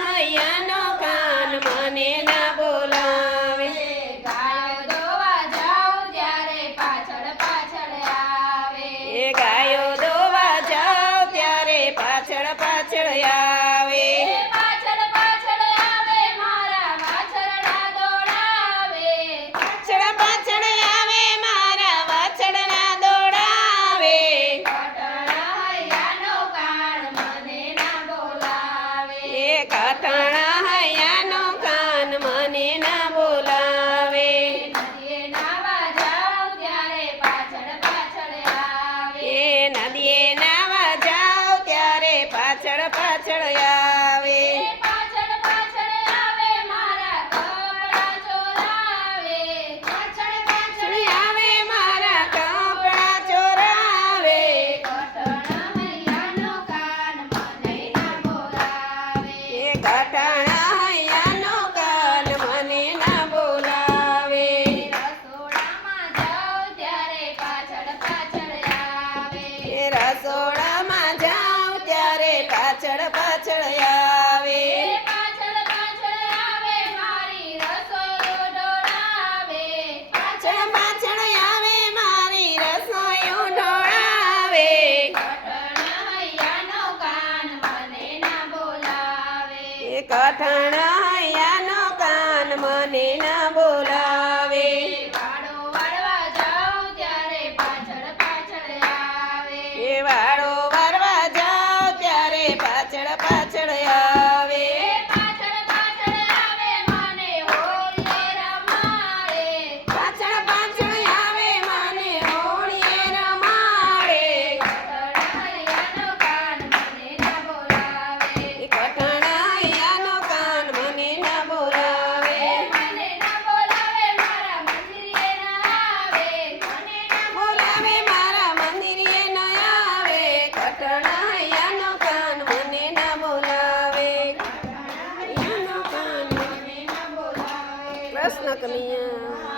હૈયાનો કાન મને ના બોલાવે ગાયો દોવા જાઉં ત્યારે પાછળ પાછળ આવે એ ગાયો દોવા જાવ ત્યારે પાછળ પાછળ આવે પાછળ પાછળ આવે મારા વાછરડા દોડાવે પાછળ પાછળ આવે મારા વાછરડા દોડાવે કટણા હૈયાનો કાન મને ના બોલાવે એ કટણા હૈયાનો કાન મને ના બોલાવે નદીએ નાવા જાઉં ત્યારે પાછળ પાછળ આવે એ નદીએ નાવા જાવ ત્યારે પાછળ પાછળ આવે પાછળ પાછળ આવે મારા કપડા ચોરાવે પાછળ પાછળ આવે મારા કપડા ચોરાવે કટણા હૈયાનો કાન મને ના બોલાવે એ કટણા હૈયાનો કાન મને ના બોલાવે રસોડામાં જાઉં ત્યારે પાછળ પાછળ આવે એ રસોડામાં જાવ ત્યારે પાછળ પાછળ આવે પાછળ પાછળ આવે મારી રસોઈ ડોળાવે પાછળ પાછળ આવે મારી રસોઈ ઢોળાવે કટણા હૈયાનો કાન મને ના બોલાવે એ કઠણ હૈયાનો કાન મને ના બોલાવે વાડો વાળવા જાઉં ત્યારે પાછળ પાછળ આવે એ વાળો વારવા જાવ ત્યારે પાછળ પાછળ આવે પાછળ પાછળ આવે મને હોળીએ રમાડે પાછળ પાછળ આવે મને હોળીએ રમાડે કટણા હૈયાનો કાન મને ના બોલાવે એ કઠણ હૈયાનો કાન મને ના બોલાવે મને ના બોલાવે મારા મંદિરે ના આવે મને ના બોલાવે મારા મંદિરે ન આવે કઠણ હૈયાનો કાન મને ના બોલાવે હૈયાનો કાન મને ના બોલાવે કૃષ્ણ કનૈયા